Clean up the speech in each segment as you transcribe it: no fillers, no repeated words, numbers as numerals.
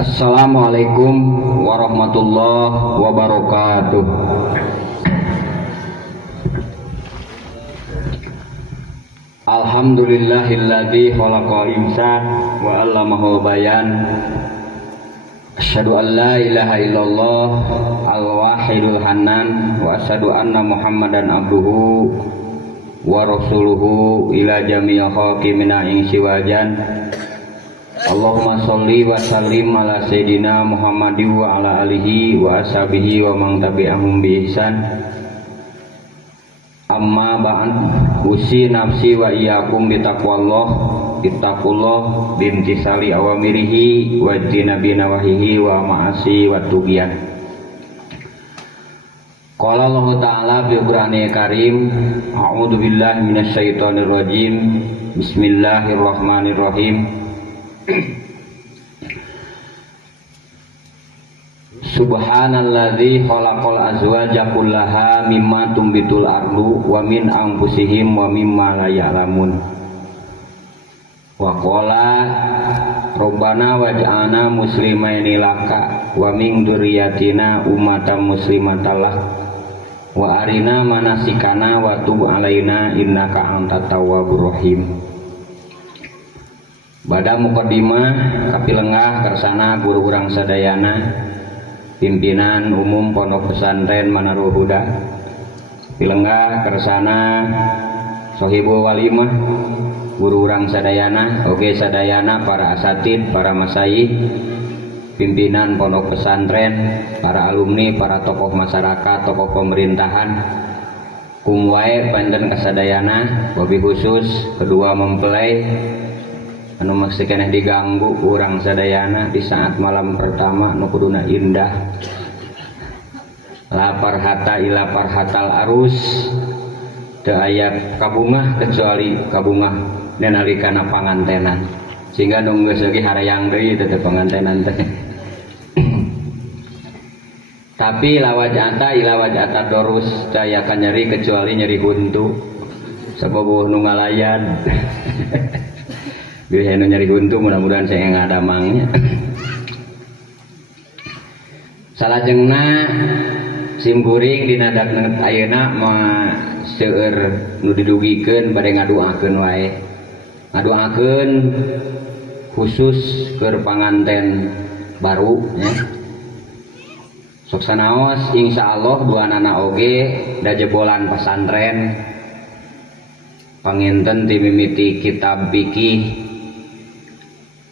Assalamualaikum warahmatullahi wabarakatuh. Alhamdulillahilladzi khalaqal insan wa 'allamahul bayan. Asyhadu an la ilaha illallah al-wahidul hannan wa asyhadu anna Muhammadan abduhu wa rasuluhu ila jami'il khalqi minal insi wal jan. Allahumma sholli wa sallim ala sayyidina Muhammadin wa ala alihi wa ashabihi wa man tabi'ahum bi ihsan. Amma ba'd, usi nafsi wa iyyakum bi taqwallah, ittaqullah bimtisali awamirihi wa jinabi nawahihi wa ma'asi wa tughyan. Qala Allah Ta'ala fi Qur'anil Karim, a'udzu billahi minasyaitonir rajim. Bismillahirrahmanirrahim. Subhanalladzi khalaqal azwaja kullaha mimma tumbitul ardu wa min anfusihim wa mimma la ya'lamun. Wa qala Rabbana waj'alna muslimaini laka wa min dzurriyyatina ummatan muslimatan lak wa arina manasikana wa tub alaina innaka antat tawwabur rahim. Bada muqaddimah kapilengah kersana guru urang sadayana pimpinan umum Pondok Pesantren Manarul Huda, pilenggah kersana sohibul walimah guru urang sadayana oge sadayana para asatid, para masyayikh, pimpinan Pondok Pesantren, para alumni, para tokoh masyarakat, tokoh pemerintahan, kumwae panjen kasadayana, wabil khusus kedua mempelai anu masih keneh diganggu urang sadayana di saat malam pertama nu kuduna indah, lapar hata ilapar hatal arus teu aya kabungah kecuali kabungah nenalikana pangantenan, sehingga nu geus lagi harayang deui teh pangantenan teh. Tapi lawajata ilawajata dorus daya kan nyeri kecuali nyeri huntu sabogoh nu ngalayan. Biasa nyari guntu, mudah-mudahan saya nggak ada mangnya. Salajengna simkuring dinadak ayeuna mah seueur nu didugikeun bade ngaduakeun wae. Ngaduakeun khusus keur panganten baru nya. Sok sanaos insyaallah duanana oge da jebolan pesantren. Panginten ti mimiti kitab fikih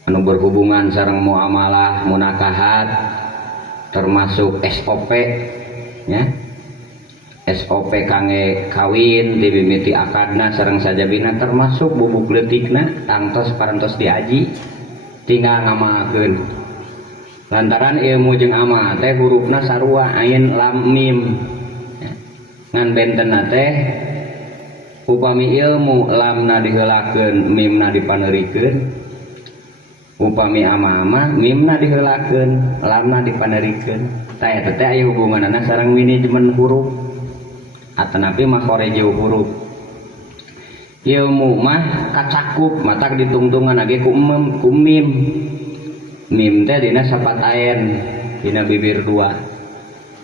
anu berhubungan sareng muamalah munakahat termasuk SOP ya, SOP kangge kawin dimimiti akadna sareng sajabina termasuk bubuk leutikna tangtos parantos diaji tinggal ngamakeun lantaran ilmu jeung amal teh hurufna sarua ain lam mim ya. Ngan bentenna teh upami ilmu lamna diheulakeun mimna dipaneurikeun, upami ama-ama mimna diheulakeun lamna dipanerikeun. Tah eta teh aya hubunganna sareng manajemen huruf atanapi makhoreje huruf. Ilmu mah kacakup matak ditungtungan age ku mim. Mim teh dina sapataen dina bibir dua.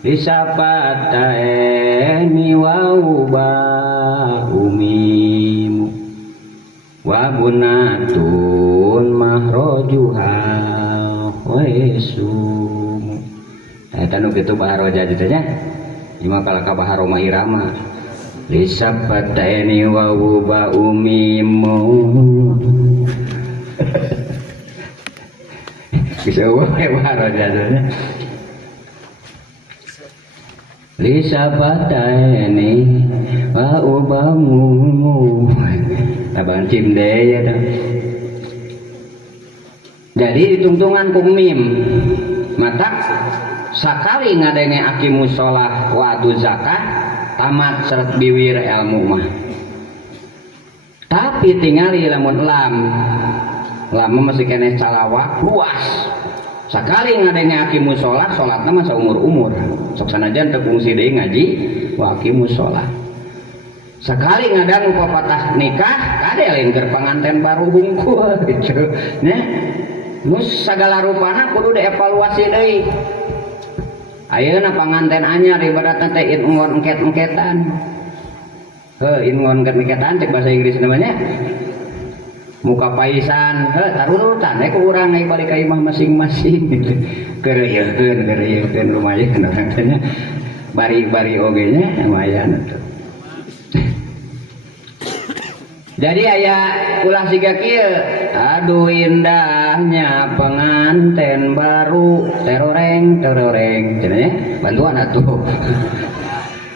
Di sapataeni wau ba umim wa gunatun mahrojuha waisum. Eta nu kitu baharoja teh nya. Ima kala ka baharoma irama. Lisabataini wa ba umimu. Bisa wae baharoja teh nya. Lisabataini wa ubamu. Abang cim deh ya dah. Jadi ditungtungan ku mim mata sakali ngadenge aqimus sholah wa atu zakat tamat seret biwir ilmu mah. Tapi tingali lamun lam masih kena calawak luas. Sakali ngadenge aqimus sholah sholatna mah saumur-umur. Sok sanajan teu fungsi deui ngaji wa aqimus sholah. Sekali ngadang upapatah nikah kade lain keur panganten baru hungkul gitu nya. mus sagala rupana kudu dievaluasi deui. Ayeuna panganten anyar ibaratna teh ingon engket-engketan. Ingon engket-engketan cek bahasa Inggris namanya. Muka paisan, tarurutan ku urang naik balik ka imah masing-masing. Keureuyeun lumayan orang tanya. Bari-bari oge nya lumayan atuh. Jadi aya ulah siga kieu, aduh indahnya penganten baru, teroreng cenah bantuan atuh.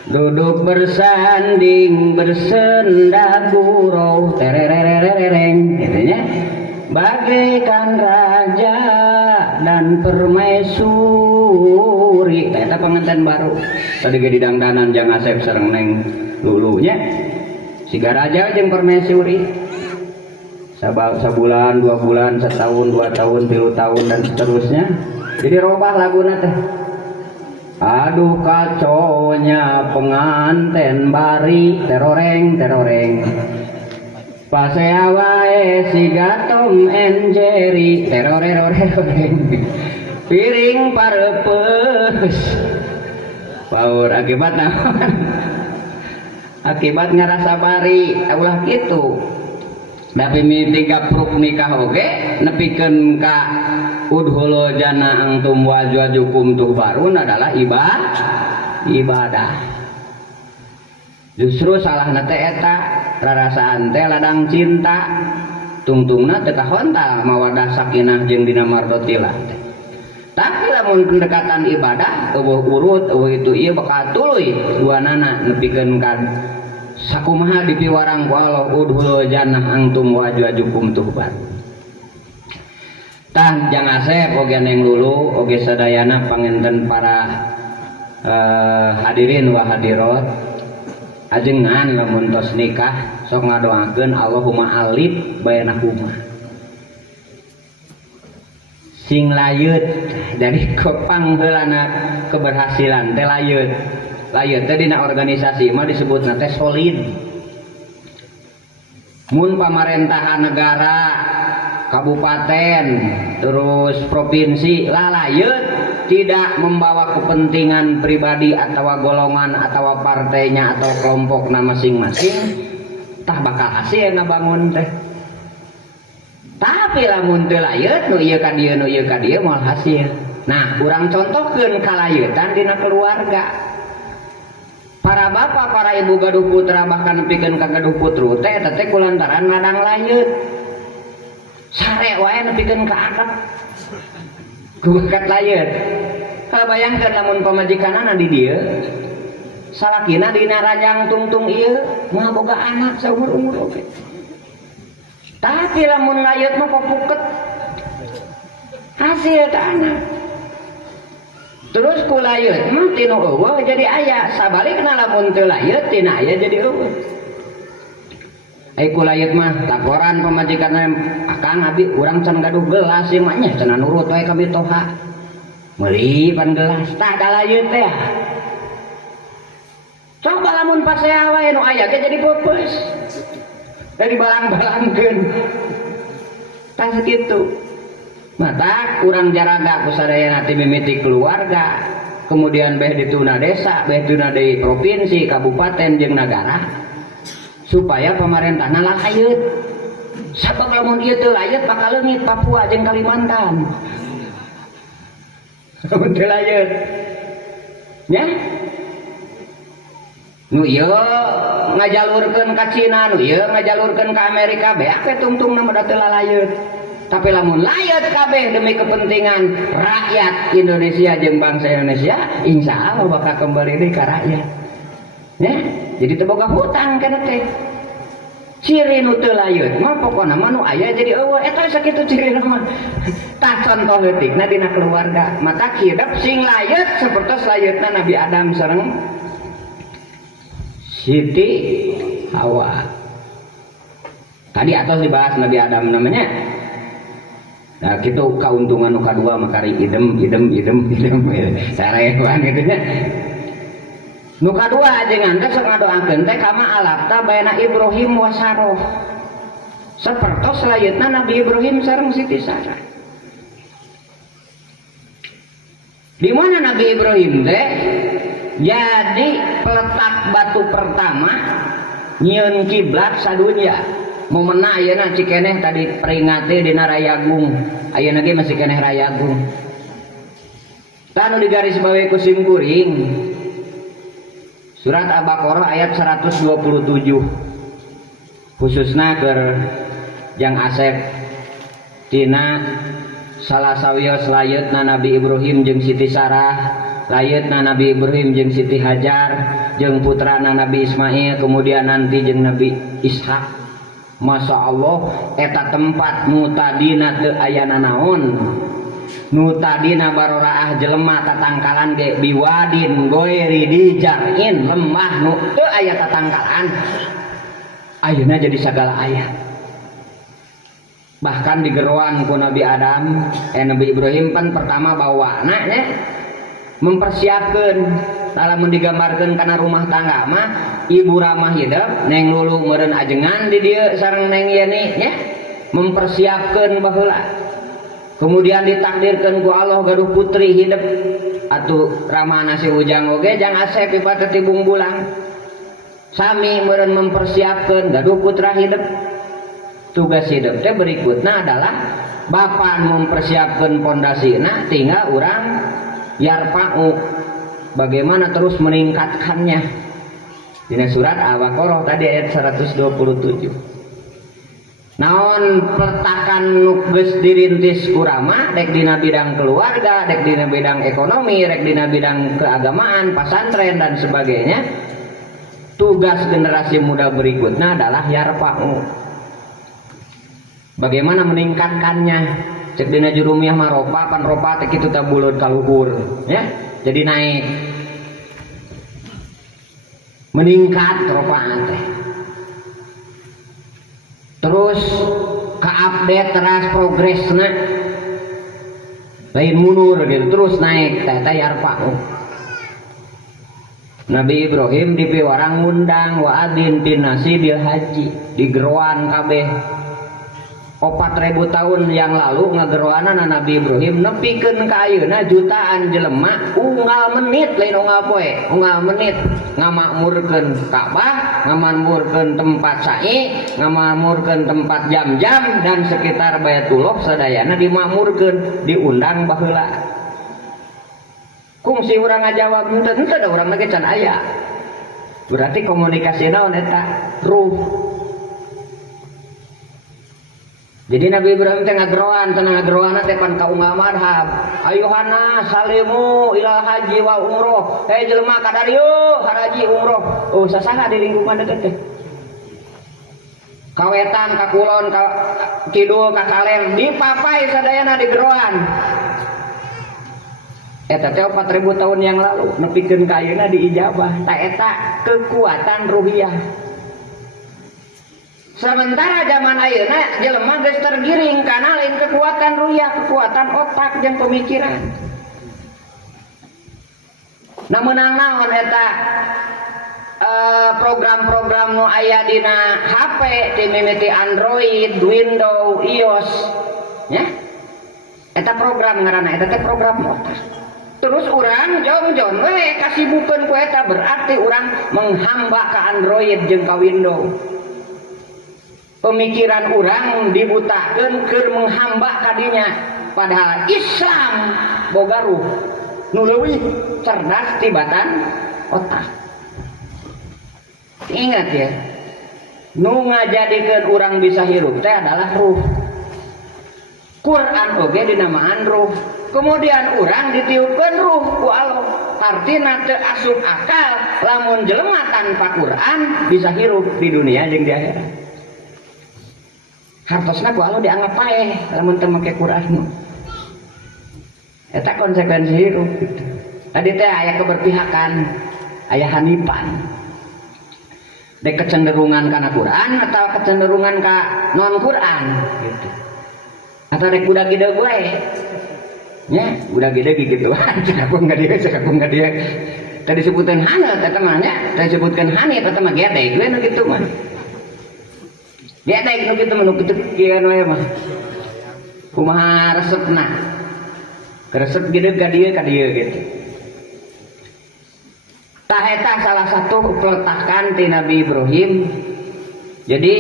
Duduk bersanding bersenda gurau terererereng katanya bagaikan raja dan permaisuri eta pengantin baru tadi ge didangdanan Jang Asep sareng Neng Lulunya siga raja jeung permaisuri sabulan 2 bulan setahun 2 tahun 3 tahun dan seterusnya jadi robah laguna teh. Aduh kaconya penganten bari teroreng pasea wae siga Tom and Jerry teroreng piring parepeus paur akibat naon akibat ngarasa bari ulah kitu tapi mimpi gapruk nikah oge nepikeun ka udhulu jana antum wajwajukum tuh barun adalah ibadah. Justru salah nate eta rarasaan teh ladang cinta tungtungna teu kahontal mawadah sakinah jeung dina mardotilah. Tapi lamun pendekatan ibadah eueuh urut eueuh itu ieu bakal tuluy duanana nepikeun ka sakumaha dipiwarang ku Allah udhulu jana antum wajwajukum tuh barun. Tah Jang Asep oge Neng Lulu oge sadayana panginten para hadirin wa hadirat ajengan lamun tos nikah sok ngadoakeun Allahumma alif bainahuma sing layeut dari kepangheulana keberhasilan teh layeut teh dina organisasi mah disebutna teh solid mun pamerintahan negara kabupaten terus provinsi lalayut tidak membawa kepentingan pribadi atau golongan atau partainya atau kelompokna masing-masing tah bakal hasil ngabangun teh tapi lamun teu layut nu ieu ka dieu moal hasil. Nah urang contohkeun kalayeutan dina keluarga para bapak para ibu gaduh putra bahkan nepikeun ka gaduh putru teh eta teh kulantaran ngadang layut sare wae nepikeun ka anak gugat layut. Kabayangkeun lamun pamajikanana di dieu salakina dina ranjang tungtung ieu moal boga anak saumur-umur oge. Tapi lamun layut mah popuket hasil ta anak. Terus ku layut mah tinu eueuh jadi aya sabalikna lamun teu layut tina aya jadi eueuh. Ku layut mah laporan pamajikanna akang abi urang can gaduh gelas ieu mah nya cenah nurut wae ka bitoha meuli pan gelas tah da layut teh coba lamun pasea wae nu aya ge jadi peupeus dari balang-balangkeun tah sakitu mata urang jaraga ku sadayana ti mimiti keluarga kemudian beh di tuna desa beh tuna di provinsi kabupaten jeung nagara supaya pemerintahna layut sabab lamun ieu teu layut bakal leungit Papua jeung Kalimantan lamun teu layut nya nu ieu ngajalurkeun ka Cina nu ieu ngajalurkeun ka Amerika beak we tungtungna mah teu layut tapi lamun layut kabeh demi kepentingan rakyat Indonesia jeung bangsa Indonesia insyaallah bakal kembali deui ka rakyat ya jadi teu boga hutang kana teh ciri nu teu layut mah pokona mah nu aya jadi eueuh eta sakitu cirina mah tah contoh leutikna dina keluarga mata hidup sing layut sapertos layutna Nabi Adam sareng Siti Hawa tadi atos dibahas Nabi Adam namanya. Nah kitu kauntungan nu kadua makari idem sarewan gitu nya. Nu kadua ajengan teh sok ngadoakeun teh kama alafta baina Ibrahim wa Sarah. Sapertos layutna Nabi Ibrahim sareng Siti Sarah. Di mana Nabi Ibrahim teh jadi peletak batu pertama nyieun kiblat sadunya. Momenna ayeuna cikeneh tadi peringati dina Rayagung. Ayeuna ge masih keneh Rayagung. Tanu digaris bawahi ku sim kuring. Surat Al-Baqarah ayat 127. Khususna keur Jang Asep tina salah sawios layeutna Nabi Ibrahim jeung Siti Sarah, layeutna Nabi Ibrahim jeung Siti Hajar, jeung putrana Nabi Ismail, kemudian nanti jeung Nabi Ishak. Masya Allah, eta tempat nu tadina teu ayana naon, nu tadina baroraah jelema tatangkalan ge biwadin goiri dijarin, lemah nu teu aya tatangkalan, ayeuna jadi sagala aya. Bahkan digeruan ku Nabi Adam, Nabi Ibrahim pan pertama bawa nya mempersiapkan lamun digambarkan karena rumah tangga mah ibu ramah hidup neng lulu meureun ajengan di dieu sareng neng Yeni nya mempersiapkan baheula. Kemudian ditakdirkan ku Allah gaduh putri hidup atuh ramana si Ujang oge Jang Asep ipateti bungbulang sami meureun mempersiapkan gaduh putra hidup. Tugas hidup teh berikutnya adalah bapak mempersiapkan pondasina, tinggal orang yarpa'u bagaimana terus meningkatkannya. Dina surat Al-Baqarah tadi ayat 127. Naon peletakan geus dirintis kurama dek dina bidang keluarga, dek dina bidang ekonomi, dek dina bidang keagamaan, pesantren dan sebagainya. Tugas generasi muda berikutnya adalah yarpa'u. Bagaimana meningkatkannya? Cek dina jurumiah mah ropa pan ropa teh kitu teh buleud kaluhur ya. Jadi naik. Meningkat ropaan teh. Terus ka-update teras progresna. Lain mundur gitu terus naik teh yarpa'u. Nabi Ibrahim dipiwarang ngundang wa adin tinasi bil haji digeruan kabeh. 4.000 tahun yang lalu ngageroanan Nabi Ibrahim nepikeun ka ayeuna jutaan jelema unggal menit lain unggal poe unggal menit ngamakmurkeun Ka'bah, ngamakmurkeun tempat sa'i, ngamakmurkeun tempat jam-jam dan sekitar Baitullah sadayana dimakmurkeun, diundang baheula. Kungsi urang ngajawab henteu da urang mah can aya. Berarti komunikasi naon eta? Ruh. Jadi Nabi Ibrahim teh ngageroan, cenah ngageroanna teh pan ka unggal madhab. Ayuhana salimu ilal haji wa umroh. Hei jelema kadarieu haraji umroh. Oh sasaha di lingkungan deket teh. Kawetan ka kulon ka kidul ka kaleng dipapai sadayana digeroan. Eta teh 4.000 tahun yang lalu nepikeun ka ayeuna diijabah. Ta eta kekuatan ruhiyah. Sementara zaman ayeuna jelema geus tergiring kana lain kekuatan ruhiyah, kekuatan otak jeung pemikiran. Nah meunang naon eta program-program nu aya dina HP ti mimiti Android, Windows, iOS nya. Eta program ngaranna eta teh program otak. Terus urang jong-jong we kasibukeun ku eta berarti urang menghamba ka Android jeung ka Windows. Pemikiran orang dibutakeun keur menghamba kadinya, padahal Islam boga ruh nu leuwih cerdas tibatan otak. Ingat ya, nu ngajadikeun urang bisa hirup teh adalah ruh. Quran oge dinamaan ruh. Kemudian urang ditiupkeun ruh ku Allah. Artina teu asup akal lamun jelema tanpa Quran bisa hirup di dunia jeung di akhirat. Hartosna ku Allah dianggap paeh lamun teu make Quran. Eta konsekuensi hirup gitu. Tadi teh aya keberpihakan, aya hanipan. Dek kecenderungan kana Quran atau kecenderungan ka non Quran gitu. Atau dek budak gede gue. Nya, budak gede gituan, cek aku enggak dia. Tadi disebutkeun hana eta mah nya, tadi disebutkeun hanif eta mah gedeg we nu kitu mah. Gedeg nu kitu mah nu kitu kieu we mah. Kumaha resepna? keresep gitu ka dieu gitu. Tah eta salah satu peletakan ti Nabi Ibrahim. Jadi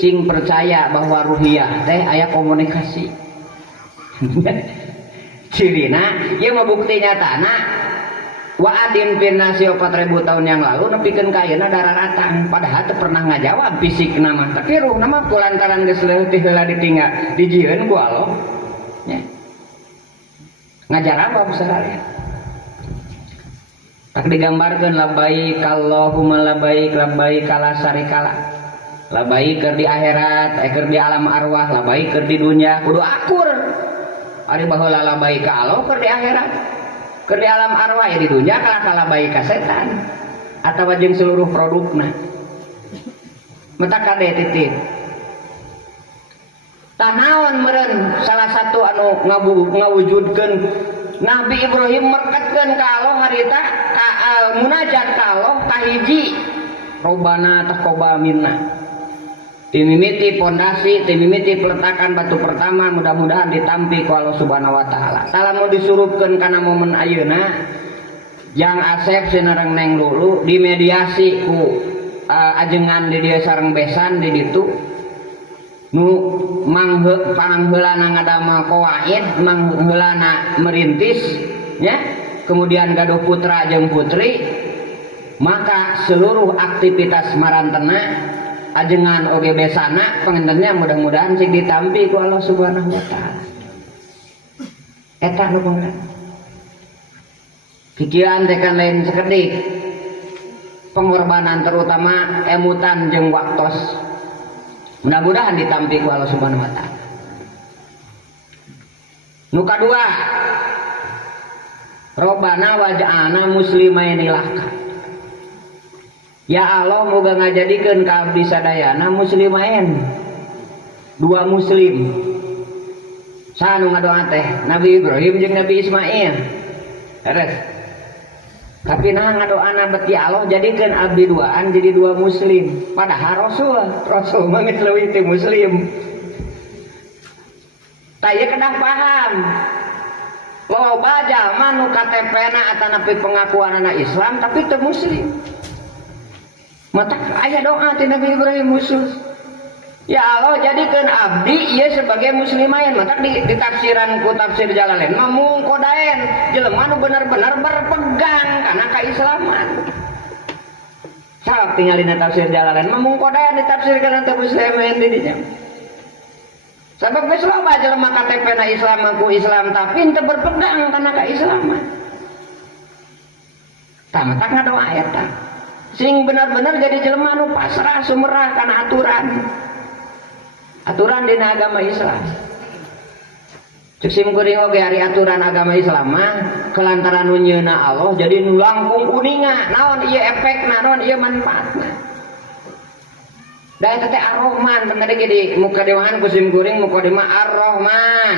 sing percaya bahwa ruhiyah teh aya komunikasi. Cirina ieu mah bukti nyatana wa'adin pinnasi 4000 tahun yang lalu nepikeun ka ayeuna dararatan padahal teu pernah ngajawab fisik nama tapi ruh nama kulantaran geus leutik heula ditinggal dijieun ku Allah nya ngajar apa besarnya tak digambarkeun labbaik Allahumma labbaik labbaik kala sarikala labbaik keur di akhirat keur di alam arwah labbaik keur di dunya kudu akur ari baheula labbaik ka Allah keur di akhirat keur di alam arwah ya di dunya kala baik ka setan atawa jeung seluruh produkna mata kade titip tah naon meureun salah satu anu ngawujudkeun Nabi Ibrahim merketkeun ka Allah harita ka munajat ka Allah kahiji robana taqabbal minna timimiti pondasi timimiti peletakan batu pertama mudah-mudahan ditampi ku Allah Subhanahu wa taala salamun disurupkeun kana momen ayeuna yang Asep sinareng Neng Lulu dimediasi ku ajengan di dieu sareng besan di ditu nu pangheulana ngadamel qawaid mangheulana merintis nya kemudian gaduh putra jeung putri maka seluruh aktivitas marantena ajengan oge besana pengentennya mudah-mudahan sing ditampi ku Allah Subhanahu wa taala eta nu pangaran pikiran teh kan lain sakedik pengorbanan terutama emutan jeung waktos mudah-mudahan ditampi ku Allah Subhanahu wa taala nu kadua Robbana waj'alna muslimaini laka ya Allah moga ngajadikeun ka abdi sadayana muslimain dua muslim sanu ngadoa teh Nabi Ibrahim jeung Nabi Ismail beres tapi nah ngadoana beti Allah jadikeun abdi duaan jadi dua muslim padahal Rasul mah geus leuwih ti muslim taya kedah paham loba jalma nu KTP-na atanapi pengakuanana Islam tapi teu muslim mata aya doa ti Nabi Ibrahim khusus ya Allah jadikan abdi ieu sebagai muslimain mata di tafsiran ku tafsir Jalalain mamung kodaen jelema nu bener-bener berpegang kana kaislaman sak tingalina tafsir Jalalain mamung kodaen ditafsirkeun teh muslimain di dinya sabab geus loba jelema KTP-na Islam aku Islam tapi teu berpegang kana kaislaman tah mata ngadoa eta sing benar-benar jadi jelema nu pasrah sumerah kana aturan dina agama Islam cek sim kuring oge ari aturan agama Islam mah kelantaran nu nyieuna Allah jadi nu langkung kuninga naon ieu efekna naon ieu manfaatna da eta teh Ar-Rahman tadi di muka dewangan ku sim kuring muka di Ar-Rahman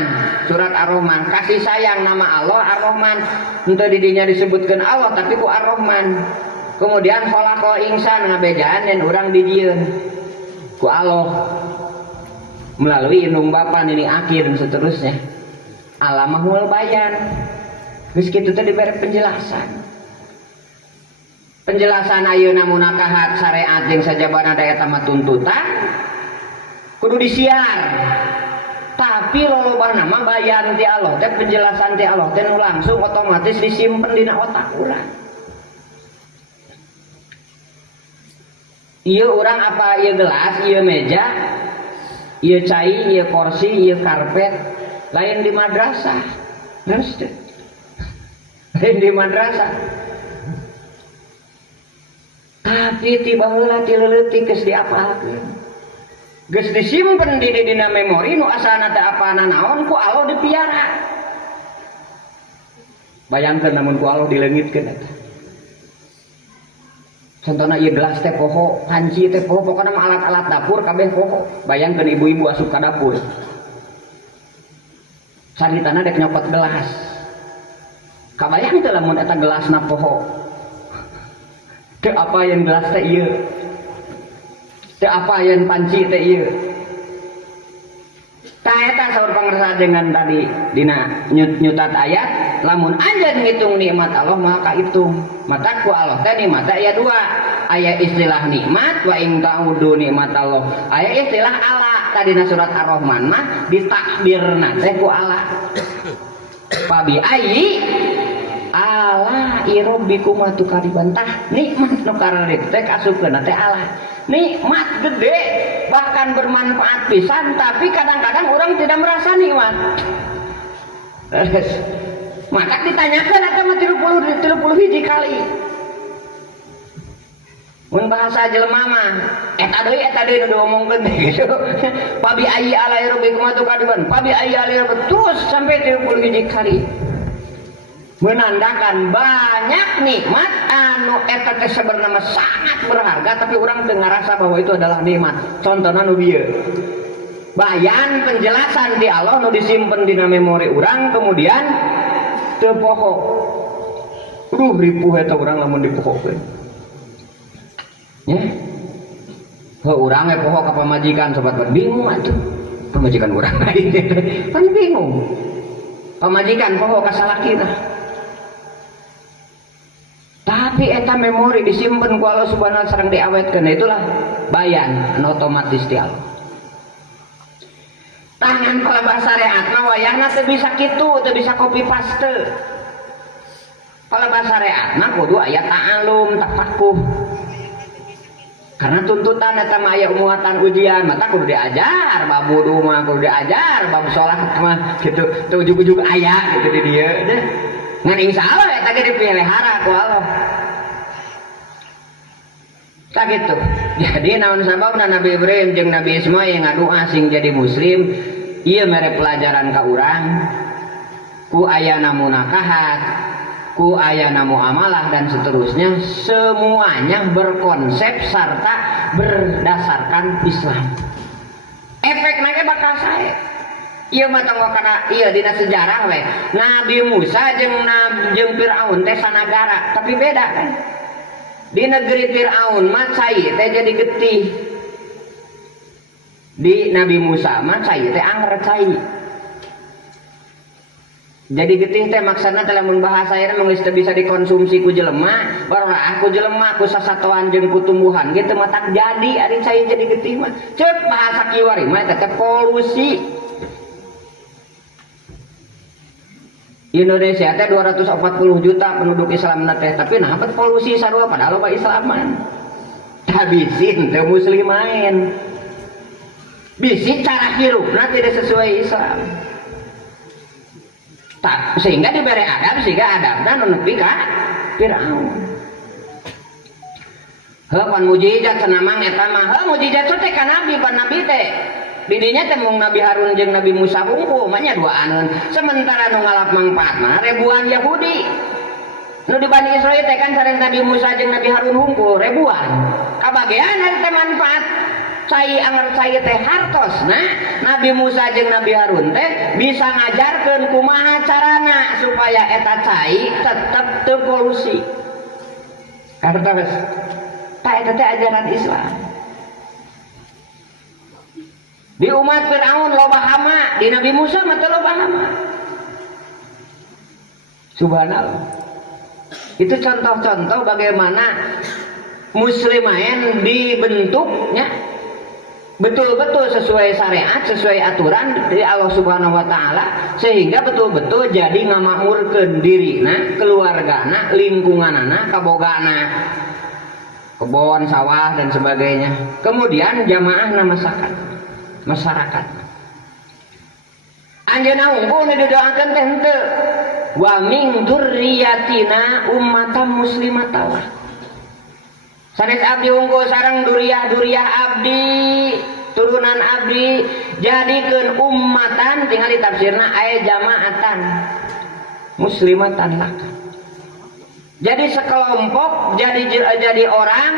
surat Ar-Rahman kasih sayang nama Allah Ar-Rahman henteu di dinya disebutkeun Allah tapi ku Ar-Rahman kemudian kholaqal insan ngabejaan dan orang dijieun ku Allah melalui indung bapa nini akhir dan seterusnya alamahul bayan geus kitu teh dibere penjelasan ayeuna munakahat syariat jeung sajabana da eta mah tuntutan kudu disiar tapi lolobana mah bayan ti Allah teh penjelasan ti Allah teh nu langsung otomatis disimpen dina otak urang iya orang apa iya gelas iya meja iya cai iya kursi iya karpet lain di madrasah terus lain di madrasah tapi tiba heula ti leuletik geus diapalkeun geus disimpen di dina memori nu asalna teh apana naon ku Allah dipiara bayangkeun namun ku Allah dileungitkeun eta contohnya ieu gelas teh poho panci teh poho pokona alat-alat dapur kabeh poho bayangkeun ibu-ibu asup ka dapur saritana dek nyopot gelas kabayang teh lamun eta gelasna poho teu apa yang gelas teh ieu teu apa yang panci teh ieu tah eta saur pangersa dengan tadi dina nyutat ayat lamun anjeun ngitung nikmat Allah maka hitung mata ku Allah teh nikmat aya dua aya istilah nikmat wa in ta'udu nikmat Allah aya istilah ala tadi na surat Ar-Rahman mah ditakbirna teh ku ala pabi ayyi ala irabbikum tukariban tah nikmat nu karerit teh kasupkeun teh ala nikmat gede bahkan bermanfaat pisan tapi kadang-kadang orang tidak merasa nikmat maka ditanyakan atau 30 hiji kali mun bahasa jelema mah eta deui nu diomongkeun gitu pabi ayyi ala rabbikum tukadiban pabi ayyi ala terus sampai 30 hiji kali menandakan banyak nikmat anu eta teh sebenarnya sangat berharga tapi orang teu ngarasa bahwa itu adalah nikmat contohna nu bieu bayan penjelasan di Allah nu disimpen dina memori orang kemudian teu poho ripuh eta urang lamun dipohokeun nya urang we poho ka pamajikan sobat bingung atuh pamajikan urang lain kan bingung pamajikan poho ka salaki tah tapi eta memori disimpan ku Allah subhanahu wa sareng diawetkeun itulah bayan anu otomatis di Allah tangan palebah syariat mah wayahna teu bisa kitu teu bisa copy paste palebah syariat mah kudu aya ta'alum tafakuh karena tuntutan eta mah aya muatan ujian mata kudu diajar bab wudu mah kudu diajar bab salat mah kitu teu ujug-ujug aya kitu di dieu teh ngan insyaallah eta ge dipelihara ku Allah tak gitu jadi naon sababna Nabi Ibrahim jeung Nabi Ismail ngadua sing jadi muslim ieu mere pelajaran ka urang ku ayana munakahat ku ayana muamalah dan seterusnya semuanya berkonsep serta berdasarkan Islam efekna ge bakal sae ieu mah tong kana ieu dina sejarah we Nabi Musa jeung Firaun teh sanagara tapi beda kan di negeri Firaun mah cai teh jadi getih di Nabi Musa mah cai teh anger cai jadi getih teh maksudna teh lamun bahasa ieu mah geus teu bisa dikonsumsi ku jelema barulah ku jelema ku sasatoan jeung ku tumbuhan gitu mah tak jadi ari cai jadi getih mah ceuk bahasa kiwari mah teh polusi Indonesia teh 240 juta penduduk Islam teh tapi nah polusi sarua padahal loba Islaman habisin teu muslim main bisi cara hirupna tidak sesuai Islam tak sehingga diberi adab sehingga adabna nu nepi ka Firaun heuh pan mujizat cenamang eta mah heuh mujizat teh ka nabi pan nabi teh didinya teh mung Nabi Harun jeung Nabi Musa hungkul manya duaaneun sementara nu ngalap mangpaat mah ribuan Yahudi nu di Bani Israil teh kan sareng Nabi Musa jeung Nabi Harun hungkul ribuan kabagean teh manfaat cai anger cai teh hartosna Nabi Musa jeung Nabi Harun teh bisa ngajarkeun kumaha carana supaya eta cai tetep teu polusi kartos tah eta teh ajaran Islam di umat Firaun loba hama di Nabi Musa mah teu loba hama subhanallah itu contoh-contoh bagaimana muslimain dibentuknya betul-betul sesuai syariat sesuai aturan dari Allah subhanahu wa ta'ala sehingga betul-betul jadi ngamakmurkeun dirina keluargana lingkunganana kabogana kebon sawah dan sebagainya kemudian jamaahna masyarakat anjeunna unggul nu didoakeun teh henteu wa min dzurriyyatina ummatan muslimatan sanes abdi unggul sareng duriyah abdi turunan abdi jadikeun ummatan tinggal ditafsirna aya jamaatan muslimatan laka jadi sekelompok jadi orang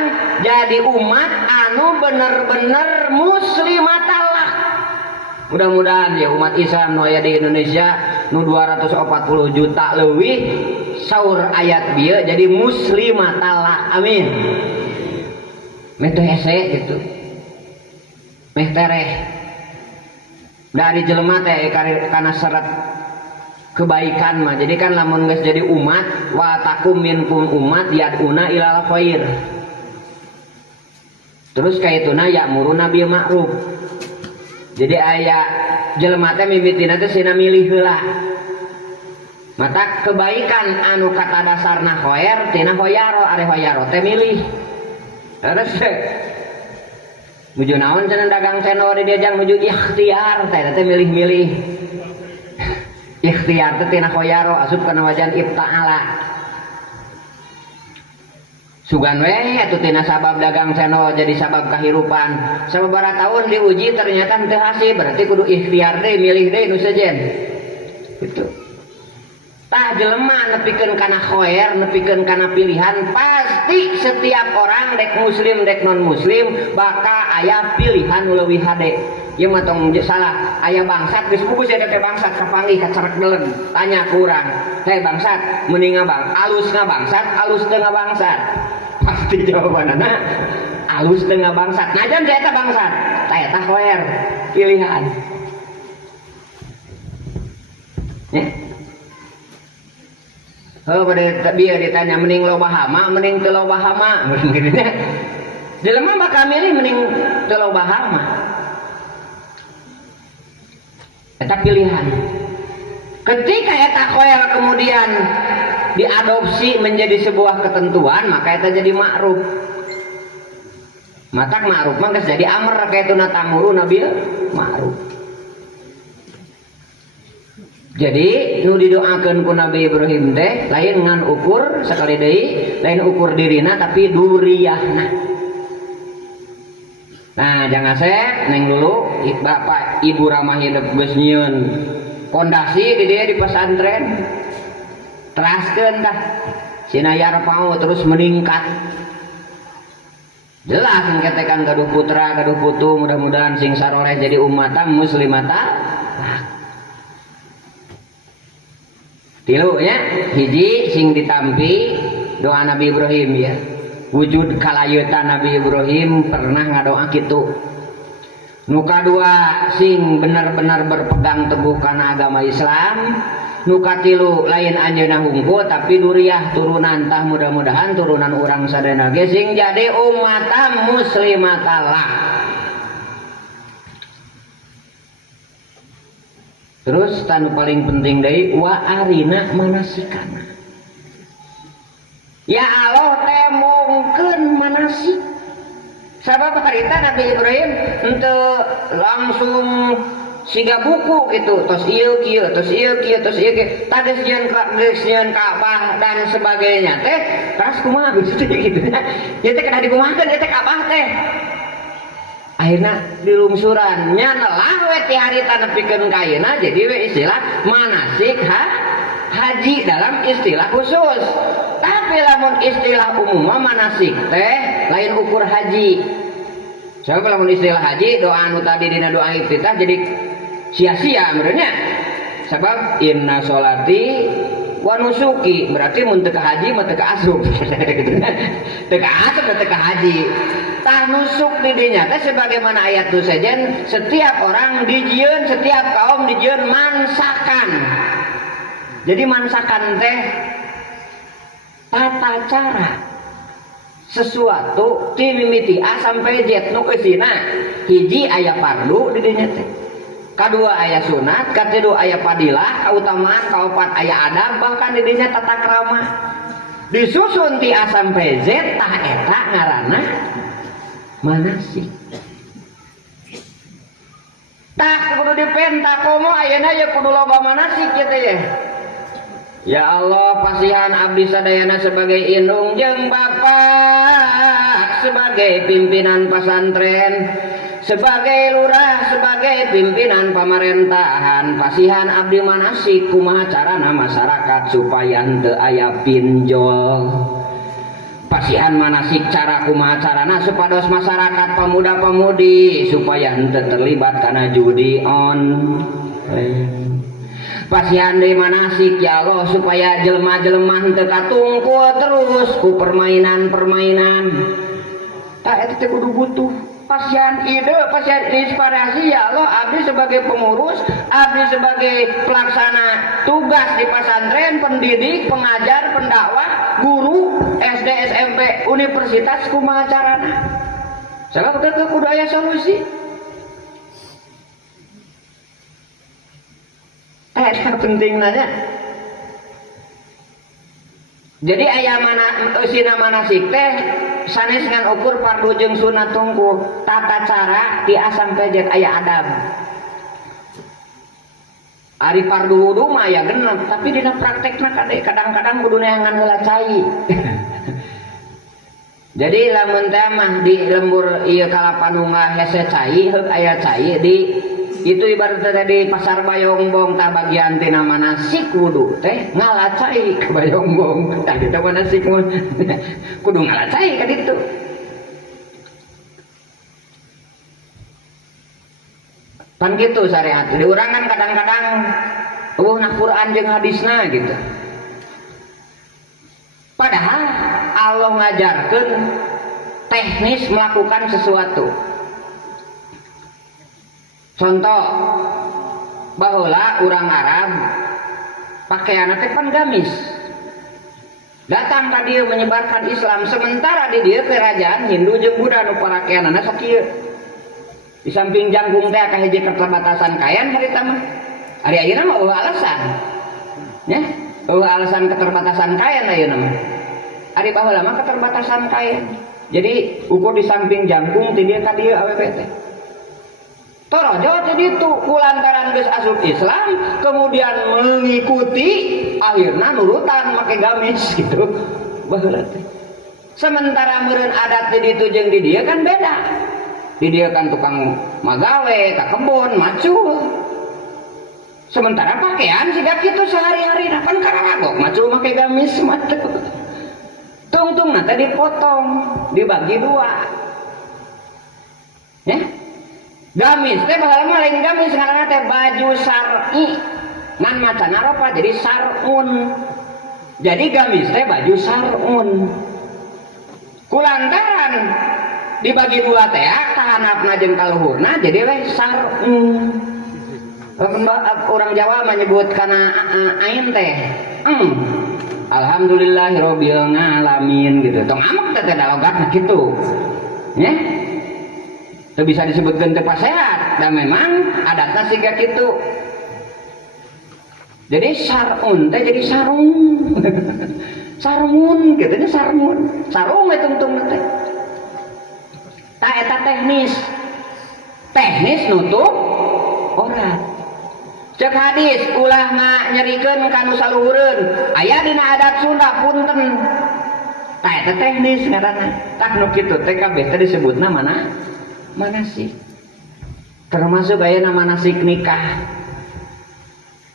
jadi umat anu bener-bener muslimatallah mudah-mudahan ya umat Islam nu aya di Indonesia nu 240 juta leuwih saur ayat bieu jadi muslimatallah amin meh teh hese gitu meh tereh dari jelema teh kana syarat kebaikan mah. Jadi kan lamun geus jadi umat, wa takum minkum umat yad'una ilal khair. Terus kaituna ya'muruna bil ma'ruf. Jadi aya jelema teh mimitina teh sina milih heula. Mata kebaikan anu kata dasarna khair tina khoyaro, are khoyaro teh milih. Terus nuju naon cenah dagang seno di diajang nuju ikhtiar teh milih-milih. Ikhtiar teh tina khoyaro asup kana wajan ibta'ala. Sugan we atuh tina sabab dagang seno jadi sabab kahirupan. Sababaraha tahun diuji ternyata teu hasil, berarti kudu ikhtiar deui, milih deui nu sejen. Gitu. Tah jelema nepikeun kana khoer, nepikeun kana pilihan, pasti setiap orang dek muslim dek non muslim bakal aya pilihan nu leuwih hade. Ieu mah tong salah, aya bangsat geus puguh sia teh bangsat kapanggih ka carek deuleng, tanya ku urang, "Hei bangsat, mending ngabang, alus ngabangsat, alus teu ngabangsat?" Pasti jawabanana alus teu ngabangsat. Najan teh eta bangsat, tah eta khoer, pilihan. Oh, pada biar ditanya mending loba hama, mending teu loba hama, mungkin nya. Jelema bakal milih mending teu loba hama. Eta pilihan. Ketika eta khoer kemudian diadopsi menjadi sebuah ketentuan, maka eta jadi ma'ruf. Matak ma'ruf mah geus jadi amr kaituna tamuru nabil ma'ruf. Jadi nu didoakeun ku Nabi Ibrahim teh lain ngan ukur sakali deui, lain ukur dirina tapi duriyahna. Nah, jangan sek neng dulu bapak ibu ramah hidup geus nyieun pondasi di dieu di pesantren. Teraskeun tah sinayar pau terus meningkat. Jelas engketekan gaduh putra, gaduh putu, mudah-mudahan sing saroleh jadi ummatan muslimata. Tilu ya, hiji sing ditampi doa Nabi Ibrahim ya. Wujud kalayeutan Nabi Ibrahim pernah ngadoa kitu. Nu kadua sing benar-benar berpegang teguh kana agama Islam. Nu katilu lain anjeunna hungkul tapi duriyah turunan, tah mudah-mudahan turunan urang sadayana ge sing jadi ummatan muslimatallah. Terus tanu paling penting deui wa arina manasikana. Ya Allah teh mungkeun manasik. Sabab harita Nabi Ibrahim henteu langsung siga buku gitu, tos ieu kieu, tos ieu kieu, tos ieu kieu, tades nyieun Ka'bah dan sebagainya teh, terus kumaha gitu nya. Ieu teh kada dikumahakeun ieu teh Ka'bah teh. Akhirnya dilungsuran nya nelah we ti harita nepikeun kayeuna jadi we istilah manasik haji dalam istilah khusus. Tapi lamun istilah umum manasik teh lain ukur haji. Sebab lamun istilah haji doa anu tadi dina doa iftitah jadi sia-sia menurutnya. Sebab inna sholati wa nusuki berarti mun teu ka haji mah teu ka asup. Teu ka asup teu ka haji. Tah nusuk di dinya teh sebagaimana ayat tu sejen, setiap orang dijieun, setiap kaum dijieun mansakan. Jadi mansakan teh tata cara sesuatu ti mimiti A sampai Z nu eusina hiji aya fardu di dinya teh. Kadua aya sunat, katilu aya fadilah, kautamaan, kaopat aya adab, bahkan di dinya tata krama. Disusun ti A sampai Z tah eta ngaranna manasik. Tak kudu dipenta komo ayeuna ya kudu loba manasik kitu ya. Ya Allah pasihan abdi sadayana sebagai indung jeung bapak sebagai pimpinan pesantren, sebagai lurah, sebagai pimpinan pemerintahan, pasihan abdi manasik kumaha carana masyarakat supaya teu aya pinjol. Pasihan manasik cara kumaha carana supados masyarakat pemuda-pemudi supaya henteu terlibat kana judi online. Pasihan deui manasik ya Allah supaya jelema-jelema henteu katungkul terus ku permainan-permainan. Tah eta teh kudu butuh Pasien ide, pasien inspirasi, ya Allah, abdi sebagai pengurus, abdi sebagai pelaksana tugas di pesantren, pendidik, pengajar, pendakwah, guru, SD, SMP, universitas, kumaha carana. Salah udah kudu aya solusi. Penting nanya. Jadi aya mana usina manasik teh sanes ngan ukur fardu jeung sunat tungku tata cara ti A sampai Z aya adab. Ari fardu wudu mah aya genep tapi dina praktekna kadang-kadang kudu neangan heula cai. Jadi lamun teh mah di lembur ieu kalapan unggah hese cai heuk aya cai di itu ibaratnya tadi pasar Bayongbong tak bagian tina manasik wudu teh ngalacai ke Bayongbong tadi teh manasik kudu ngalacai kan itu. Pan gitu syariat diurang kan kadang-kadang nah Quran jeung hadisna gitu. Padahal Allah ngajarkeun teknis melakukan sesuatu. Contoh baheula urang Arab pakaianna teh pan gamis. Datang ka dieu menyebarkan Islam sementara di dieu kerajaan Hindu jeung Buddha nu parakeanana sakieu. Di samping jangkung teh ka hiji keterbatasan kain harita mah. Ari ayeuna mah eueuh alasan. Nya, eueuh alasan keterbatasan kain ayeuna mah. Ari baheula mah keterbatasan kain. Jadi ukur di samping jangkung ti dieu ka dieu awewe teh. Torojo jadi itu kulantaran geus asup Islam kemudian mengikuti akhirnya nurutan make gamis gitu. Baheula teh. Sementara meureun adat di ditu jeung di dieu kan beda. Di dieu kan tukang magawe, ka kebon, macul. Sementara pakaian siga kitu sehari-hari pan karagok macul make gamis matu. Tungtungna teh dipotong, dibagi dua. Ya? Gamis teh baheula mah lain gamis ngaranna teh baju syar'i ngan macana apa jadi sarun. Jadi gamis teh baju sarun. Kulantaran dibagi dua teh ka handapna jeung ka luhurna jadi we sarun. Orang Jawa menyebut kana ain teh alhamdulillahirabbil alamin gitu. Tong amak teh logatna kitu. Nya? Itu bisa disebutkan tepat sehat dan memang adatnya siga gitu. Jadi sarun teh jadi sarung. Sarung gitu nya sarung. Sarung we tungtung teh. Ta eta teknis. Teknis nutup aurat. Cek hadis ulah nyerikeun kanu saluhureun. Aya dina adat Sunda punten. Ta eta teknis ngaranna. Tak nu kitu teh kabeh teh disebutna manasik. Termasuk ayeuna manasik nikah.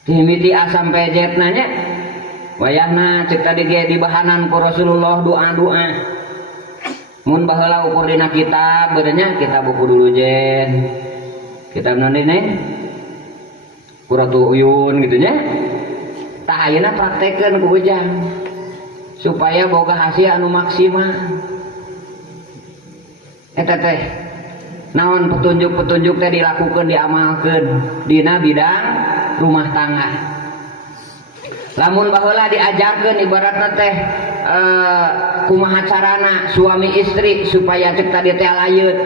Dimiti A sampai Z nanya. Wayahna cek tadi ge di bahanan ku Rasulullah doa-doa. Mun baheula ukur dina kitab beureunya kitab buku dulu jen. Kitab naon nih? Qurratu Uyun gitu nya. Tah ayeuna praktekeun ku ujang. Supaya boga hasil anu maksimal. Eta teh naon petunjuk-petunjuk teh dilakukan diamalkeun dina bidang rumah tangga. Lamun baheula diajarkeun ibaratna teh kumaha carana suami istri supaya cek tadi teh layeut.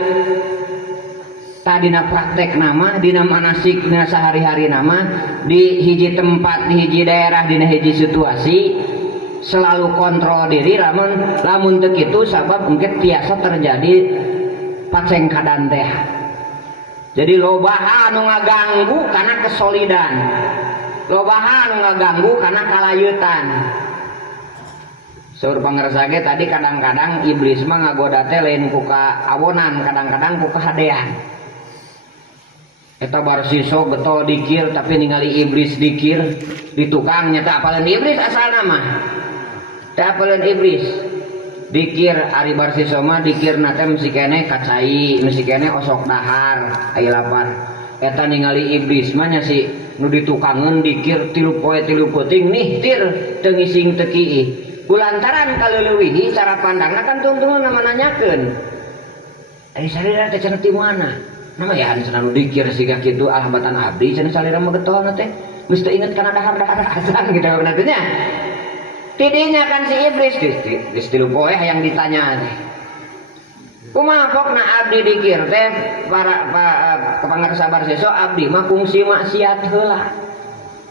Tadina praktek nama dina manasik dina sehari-hari nama di hiji tempat di hiji daerah dina hiji situasi selalu kontrol diri lamun teu kitu sabab engke tiasa terjadi pacengkadan teh. Jadi lobaha anu ngaganggu karena kesolidan. Lobaha anu ngaganggu karena kalayeutan. Saur pangarsa ge tadi kadang-kadang iblis mah ngagoda teh lain ku ka awonan, kadang-kadang ku kahadean. Eta barsiso beto dikir tapi ningali iblis dikir di tukang nyata apaleun iblis asalna mah. Teh apaleun iblis. Dikir ari barsiso mah dikir na teh mesti keneh kacai, mesti keneh osok dahar, aya lapar. Eta ningali iblis mah nya si nu ditukangeun dikir 3 poe 3 peuting nih tir teu ngising teu kieu. Kulantaran kaleulewihi cara pandangna kan tungtungan nama nanyakeun. Ari salira teh cenah ti mana? Nama ya cenah nu dikir siga kitu alhabatan abdi cenah salira mah getolna teh geus teu inget kana dahar-dahar asan gitu nantinya. Tidinya kan si iblis geus tilu poe hayang ditanya teh. Kumaha pokna abdi dikir teh para kepangar sabar seso abdi mah kungsi maksiat heula.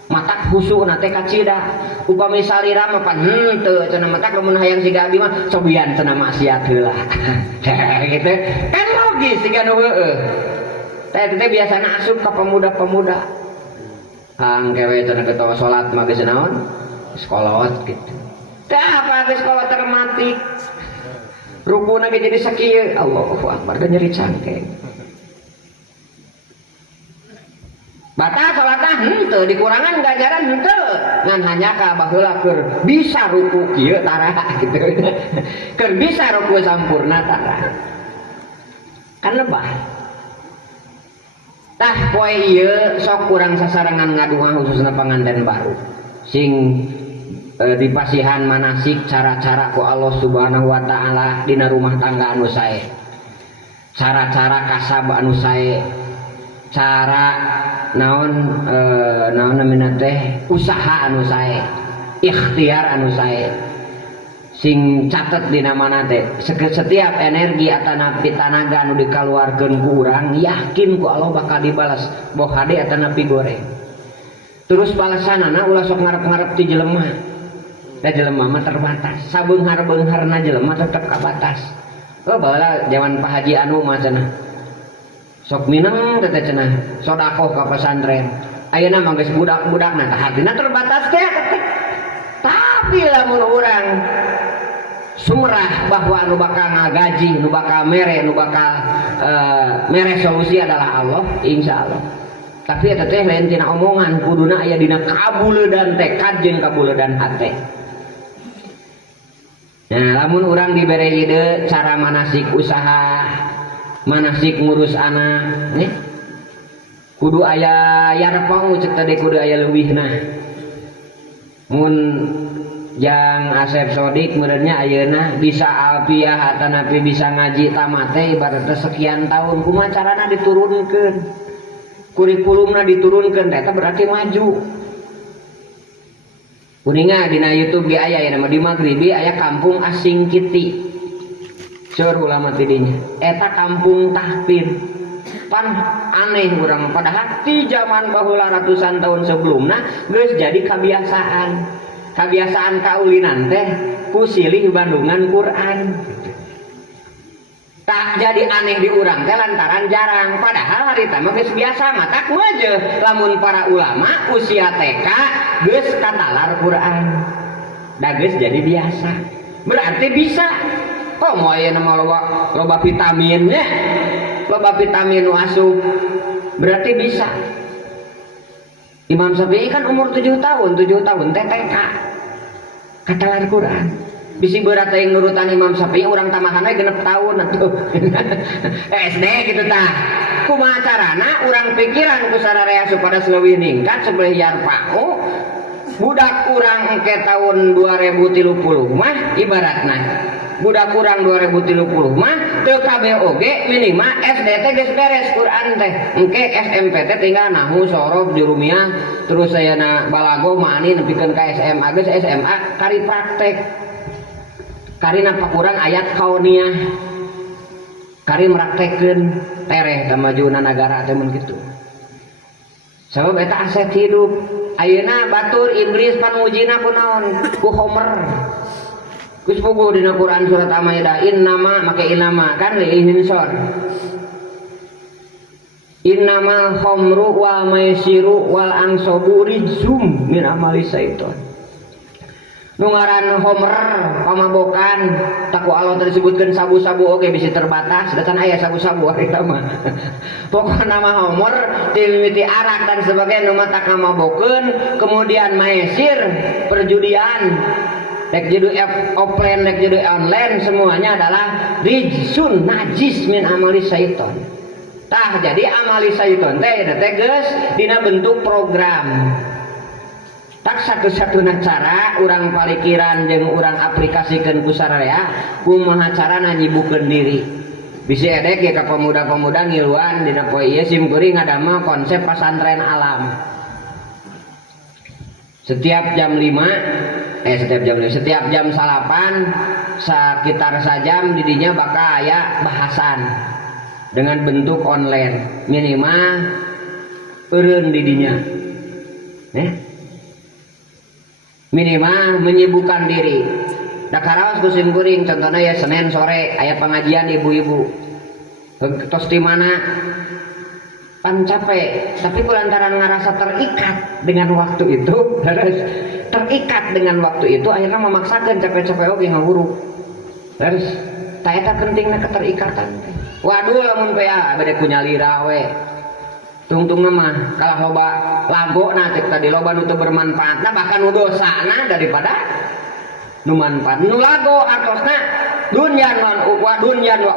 Matak husuna teh kacida. Upami salira mah pan henteu cenah matak lamun hayang siga abdi mah cobian cenah maksiat heula. Gitu. Kan logis siga nu heueuh. Teh biasana asup ka pemuda-pemuda. Hang kewe cenah ketawa salat mah geus naon? Sekolot gitu. Teh apa geus sekolah termatik. Rukuna ge jadi sakieu, Allahu Akbar da nyeri cangkeng. Batal salatna henteu dikurangan ganjaran henteu. Ngan hanya ka baheula keur bisa ruku kieu tara gitu. Keur bisa ruku sampurna tara. Kan lebah. Tah poe ieu sok kurang sasarangan ngaduha khususna panganten baru. Sing dipasihan manasik cara-cara ku Allah Subhanahu wa taala dina rumah tangga anu sae. Cara-cara kasab anu sae. Cara naon namina teh usaha anu sae. Ikhtiar anu sae. Sing catet dina mana teh setiap energi atanapi tanaga anu dikaluarkeun ku urang yakin ku Allah bakal dibalas boh hade atanapi goreng. Terus balasanana ulah sok ngarep-ngarep ti jelema. Da jelema mah terbatas. Sabeunghar-beungharna jelema tetep kabatas. Oh baheula zaman Pak Haji anu mah cenah. Sok mineng teh cenah sedekah ka pesantren. Ayeuna mah geus budak-budakna tah hartina terbatas teh. Tapi lamun urang sumrah bahwa nu bakal ngagaji, nu bakal mere, nu bakal mere solusi adalah Allah, insyaallah. Tapi eta teh lain tina omongan, kuduna aya dina kabuleudan tekad jeung kabuleudan hate. Nah, lamun urang dibere ide cara manasik usaha, manasik ngurus anak, nih. Kudu aya yarpau cek tadi kudu aya leuwihna. Mun jang Asep Sodik meureunnya ayeuna bisa alfiah atanapi bisa ngaji tamat teh ibaratna sekian tahun kumaha carana diturunkeun. Kurikulumna diturunkeun eta berarti maju. Kuninga dina YouTube ge aya nama di Maghribi aya kampung asing kiti. Seur ulama tidinya. Eta kampung tahfidz. Pan aneh urang padahal di zaman baheula ratusan tahun sebelumna geus jadi kebiasaan. Kebiasaan kaulinan teh ku silih bandungan Quran. Tak jadi aneh di urang teh lantaran jarang. Padahal harita mah geus biasa mata ku aja lamun para ulama usia TK geus katalar Quran. Da geus jadi biasa. Berarti bisa. Oh moal aya nama loba vitaminnya. Loba vitamin nu asup. Berarti bisa. Imam Syafi'i kan umur 7 tahun teh TK. Katalar Quran. Bisi berat yang nurutan Imam Syafi'i orang tamahannya genep tahun atuh. SD gitu tah. Kumaha carana urang pikiran ku sararea supaya leuwih ningkat sebeleh yarpa'u budak urang engke tahun 2030 mah ibaratna budak urang 2030 mah teu kabeh oge minimal SD teh geus beres Quran teh engke SMP teh tinggal nahwu sorof jurumiyah terus sayana balago mani nepikeun ka SMA geus SMA kari praktek kari nampak kurang ayat kauniyah kari meraktekeun tereh kemajuan negara teh mun kitu sabab eta aset hidup ayeuna batur iblis panmujina kunaon ku Homer geus puguh dina Quran surat Al-Maidah innama make innama kan lihinsor innamal khamru wal maisiru wal ansabu rijzum min amali syaiton. Nu ngaran Homer pamabokan taku Allah disebutkeun sabu-sabu oge bisa terbatas dan aya sabu-sabu ari mah. Pokona nama Homer dimimiti arak dan sebagainya nu mah tak ngamabokeun kemudian maisir perjudian rek jadi offline rek jadi online semuanya adalah rijsun najis min amali syaiton. Tah jadi amali syaiton teh geus dina bentuk program. Tak satu-satunya cara urang palikiran jeung urang aplikasikeun ku sararea kumaha carana nyibukeun diri bisi edek ya ke pemuda-pemuda ngiluan dina poe ieu simkuring ngadamel konsep pesantren alam. Setiap jam 5 setiap jam salapan sekitar sajam didinya bakal aya bahasan dengan bentuk online minimal eureun didinya. Minimal menyibukkan diri. Da karaos ku simkuring contohna ya Senin sore aya pengajian ibu-ibu. Tos di mana? Pan capek, tapi kulantaran ngerasa terikat dengan waktu itu, terikat dengan waktu itu akhirnya memaksakan capek-capek oge ngahuru. Terus ta eta pentingna keterikatan. Waduh lamun PA bade kunyalira we. Tungtungna mah kalah loba lagona cek tadi loba nu teu bermanfaatna bahkan nu dosana daripada nu manfaat. Nu lago artosna dunya wa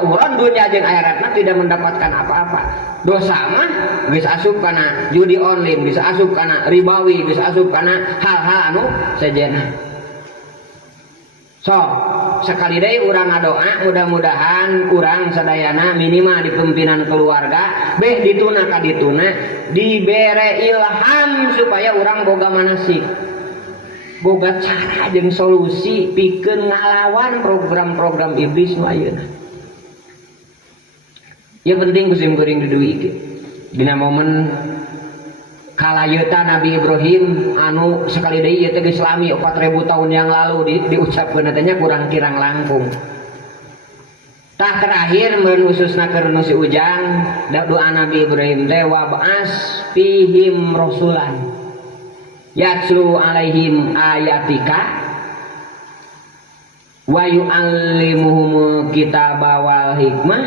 uron dunya jeung akhiratna tidak mendapatkan apa-apa. Dosa mah geus asup kana judi online, geus asup kana ribawi, geus asup kana hal-hal anu sejenna. So, sekali deui urang ngadoa mudah-mudahan urang sadayana minimal di pimpinan keluarga beh dituna ka dituna dibere ilham supaya urang boga manasik. Boga cara jeung solusi pikeun ngalawan program-program iblis nu ayeuna. Ya penting kusim kuring di duwi ieu. Dina momen kalayeuta Nabi Ibrahim anu sekali deui ieu teh geus lami 4000 tahun yang lalu diucapkeun teh nya kurang kirang langkung. Tah terakhir mun khususna keur nu si Ujang doa Nabi Ibrahim teh wa ba'as fihim rasulan yatlu alaihim ayatika wa yu'allimuhum kitaba wal hikmah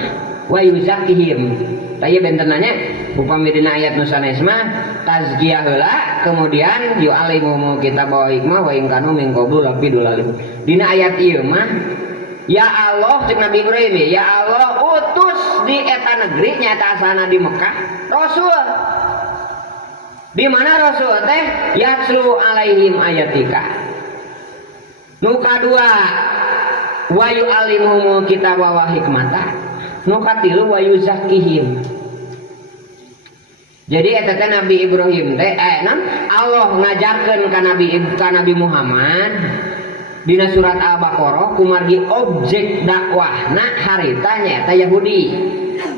wa yuzakkihim. Taya benten nanya upami dina ayat nu sanes mah tazkiyah heula kemudian yu'allimuhum kitaba wal hikmah wa in kanu min qablu lafi dulalim. Dina ayat ieu mah ya Allah cek Nabi Ibrahim ya Allah utus di eta negeri nyata asana di Mekah rasul. Di mana rasul teh yatlu alaihim ayatika. Nu kadua wa yu'allimuhum kitaba wa hikmata. Nu katilu wa yuzakkihim. Jadi eta teh Nabi Ibrahim teh Allah ngajarkeun ka Nabi Muhammad dina surat Al-Baqarah kumargi objek dakwahna harita nyaeta Yahudi,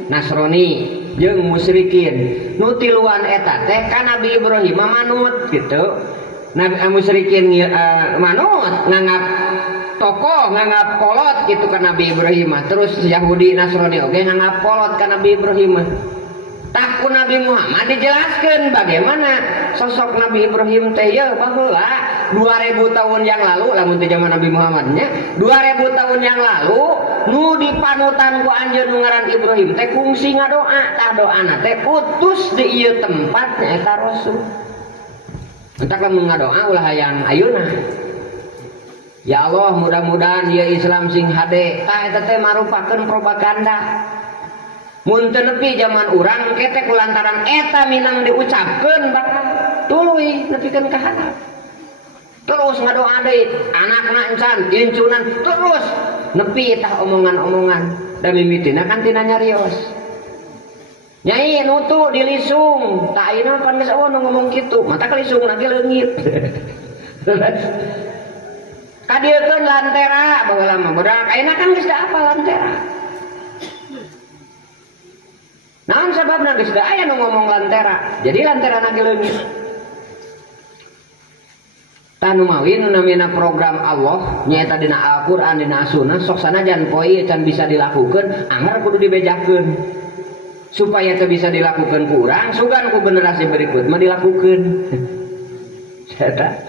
Nasrani jeung musyrikin. Nu tiluan eta teh ka Nabi Ibrahim manut gitu. Nabi musyrikin manut nganggap tokoh nganggap kolot gitu ka Nabi Ibrahim. Terus Yahudi Nasrani oge nganggap kolot ka Nabi Ibrahim. Tah ku Nabi Muhammad dijelaskeun bagaimana sosok Nabi Ibrahim teh ya baheula 2000 tahun yang lalu lamun teh zaman Nabi Muhammadnya 2000 tahun yang lalu nu dipanutan ku anjeun nu ngaran Ibrahim teh kungsi ngadoa tah doana teh putus di ieu tempat eta rasul. Entak lamun ngadoa ulah hayang ayeuna. Ya Allah mudah-mudahan ieu Islam sing hade tah eta teh marupakeun propaganda. Mun teu nepi zaman urang ketek kulantaran eta minang diucapkeun bakal tuluy nepikeun ka handap. Terus ngadoa deui anakna encan incunan terus nepi tah omongan-omongan da mimitina kan tina nyarios. Nyai nutu dilisung tah ayeuna pan geus eueuh nu ngomong kitu mata kalisungna ge leungit. Kadiekeun lantera baheula mah budak ayeuna kan geus da apa lantera. Naon sababna geus da aya nu ngomong lantera. Jadi lantera ge leungit. Tanu mawi nu namina program Allah nyaeta dina Al-Qur'an dina Sunnah sok sanajan poe can bisa dilakukeun anggar kudu dibejakeun. Supaya teu bisa dilakukeun ku urang sugan ku generasi berikut mah dilakukeun. Catat.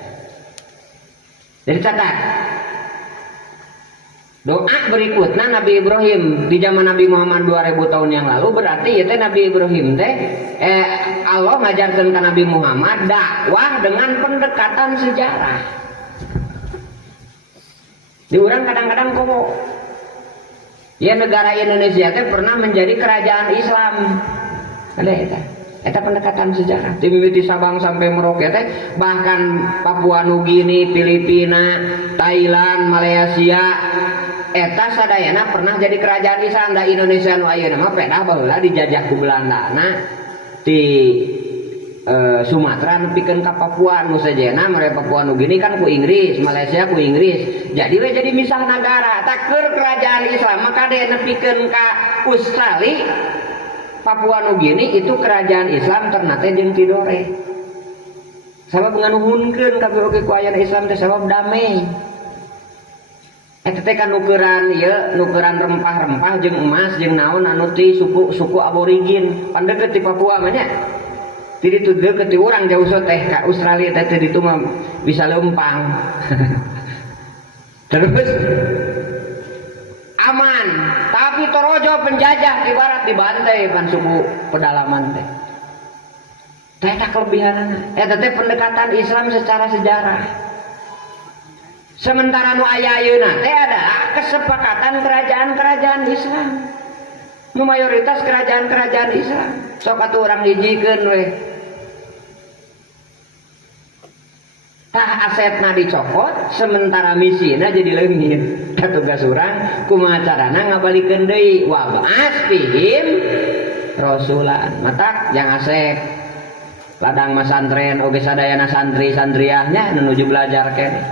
Jadi catat. Doa berikutnya Nabi Ibrahim di zaman Nabi Muhammad 2000 tahun yang lalu berarti ya teh Nabi Ibrahim teh Allah ngajarkan ke Nabi Muhammad dakwah dengan pendekatan sejarah. Di urang kadang-kadang komo ya negara Indonesia teh pernah menjadi kerajaan Islam. Ada eta pendekatan sejarah. Di mimiti Sabang sampai Merauke teh bahkan Papua Nugini, Filipina, Thailand, Malaysia eta sadayana pernah jadi kerajaan Islam da Indonesia nu ayeuna mah peda baheula dijajah ku Belandana di Sumatera nepikeun ka Papua nu sajena mere Papua Nugini kan ku Inggris, Malaysia ku Inggris. Jadi we jadi misah negara. Tak keur kerajaan Islam maka dia nepikeun ka Australia. Papua Nugini itu kerajaan Islam ternate jeung Tidore. Sabab nganuhunkeun kabeh oge ku ayana Islam teh sabab damai. Eta teh kan nukeran ieu, nukeran rempah-rempah jeung emas jeung naon anu ti suku aborigin. Pan deukeut ti Papua mah nya. Jadi itu deket di orang jauh teh ke Australia teh itu mah bisa lempang. Terus aman, tapi torojo penjajah ibarat dibantai pan suku pedalaman teh. Teh tak kelebihanana. Eta teh pendekatan Islam secara sejarah. Sementara nu aya ayeuna teh ada kesepakatan kerajaan-kerajaan Islam. Nu mayoritas kerajaan-kerajaan Islam. Sok atuh urang dijiekeun we. Tah asetna dicopot, sementara misina jadi leungit. Tugas urang kumaha carana ngabalikeun deui wa ba'ats fihim rasulan. Matak yang asep ladang masantren oge sadayana santri-santriahnya nuju belajar keneh.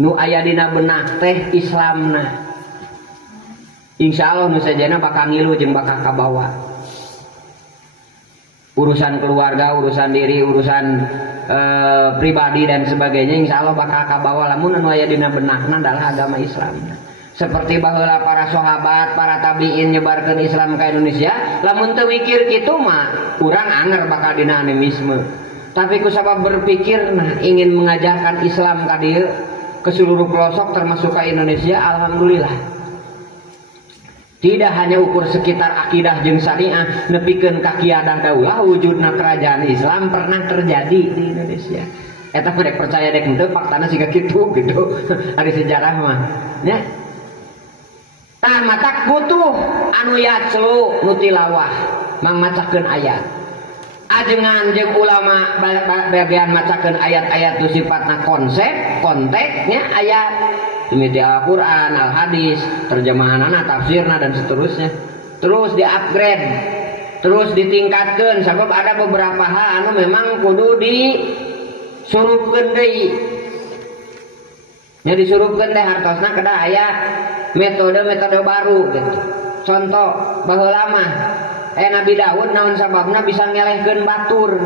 Nu aya dina benak teh Islamna. Insyaallah nu sajana bakal ngilu jeung bakal kabawa. Urusan keluarga, urusan diri, urusan pribadi dan sebagainya insya Allah bakal kabawa lamun anu aya dina benakna adalah agama Islam. Seperti baheula para sahabat, para tabiin nyebarkeun Islam ka Indonesia, lamun teu mikir kitu mah urang anger bakal dina animisme. Tapi ku sabab berpikir ingin mengajarkan Islam ka dieu ke seluruh pelosok termasuk ke Indonesia, alhamdulillah. Tidak hanya ukur sekitar akidah jeung syariah, nepikeun ka qiyadah daulah wujudna kerajaan Islam pernah terjadi di Indonesia. Eta mereka percaya dek henteu faktana siga kitu gitu. Ari sejarah mah. Nya. Tah matak butuh anu yatslu nu tilawah mangmacakeun ayat. Ajengan jeung ulama bagian macakeun ayat-ayat nu sifatna konsep, konteksnya ayat. Dimiti Al-Quran, Al-Hadis, terjemahanana, tafsirna dan seterusnya. Terus di-upgrade, terus ditingkatkan. Sebab ada beberapa hal anu memang kudu disuruhkeun deui. Nya disuruhkeun teh hartosna kedah aya metode-metode baru gitu. Contoh baheula mah Nabi Daud naon sababna bisa ngelehkeun batur.